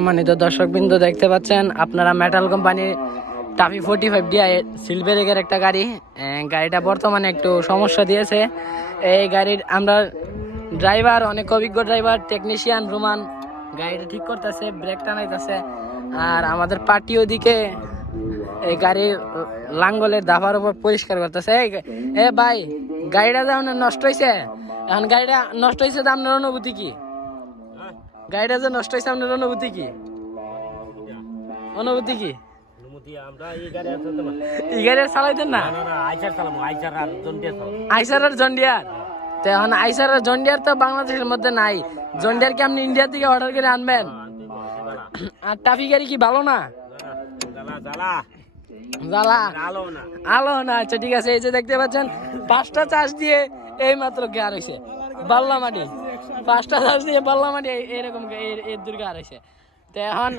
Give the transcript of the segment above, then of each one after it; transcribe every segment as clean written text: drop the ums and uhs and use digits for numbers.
সম্মানিত দর্শকবৃন্দ, দেখতে পাচ্ছেন আপনারা মেটাল কোম্পানি টাফি 45DI সিলভেরের একটা গাড়ি। গাড়িটা বর্তমানে একটু সমস্যা দিয়েছে। এই গাড়ির আমরা ড্রাইভার, অনেক অভিজ্ঞ ড্রাইভার, টেকনিশিয়ান রোমান গাড়িটা ঠিক করতেছে, ব্রেক টানাইতেছে। আর আমাদের পার্টি ওদিকে এই গাড়ির লাঙ্গলের দাফার উপর পরিষ্কার করতেছে। এ ভাই, গাড়িটা যেমন নষ্ট হয়েছে, এখন গাড়িটা নষ্ট হয়েছে, তো আপনার অনুভূতি কি? গাড়িটা যে নষ্ট হয়েছে, আপনার অনুভূতি কি? অনুভূতি কি? এই গাড়ি চালাইতেন না? আইসার আর জন্ডিয়ার। তো এখন আইসার আর জন্ডিয়ার তো বাংলাদেশের মধ্যে নাই। জন্ডিয়ার কি আপনি ইন্ডিয়া থেকে অর্ডার করে আনবেন? আর টাফি গাড়ি কি ভালো না? জ্বালা আলো না। আচ্ছা ঠিক আছে, এই যে দেখতে পাচ্ছেন 5টা চার্জ দিয়ে এই মাত্র গিয়ার হয়েছে বাল্লা মাটি। 5টা চার্জ দিয়ে বাল্লা মাটি এরকম এর দূর গিয়ার হয়েছে। তো এখন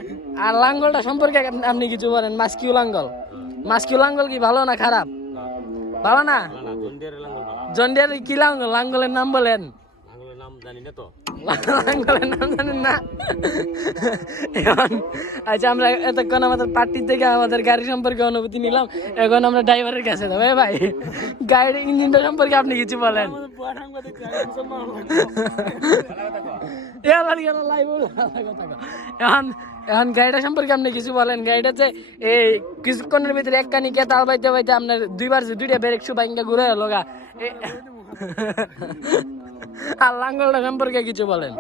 আর লাঙ্গলটা সম্পর্কে আপনি কিছু বলেন। মাস্কিউ লাঙ্গল কি ভালো না খারাপ? ভালো না? জন্ডিয়ার কি লাঙ্গল? লাঙ্গলের নাম বলেন। লাঙ্গলের নাম জানেন না? এখন আচ্ছা, আমরা এতক্ষণ আমাদের পার্টি থেকে আমাদের গাড়ি সম্পর্কে অনুভূতি নিলাম। এখন আমরা ড্রাইভারের কাছে যাবো। ভাই, গাড়ির ইঞ্জিনটা সম্পর্কে আপনি কিছু বলেন। এখন গাড়িটা সম্পর্কে আপনি কিছু বলেন। গাড়িটাতে এই কিছুক্ষণের ভিতরে এক কানি কেতাল বাইতে বাইতে আপনার দুইটা ব্রেক শু বাইঙ্গা ঘুরে লগা। আর লাঙ্গলটা সম্পর্কে কিছু বলেন।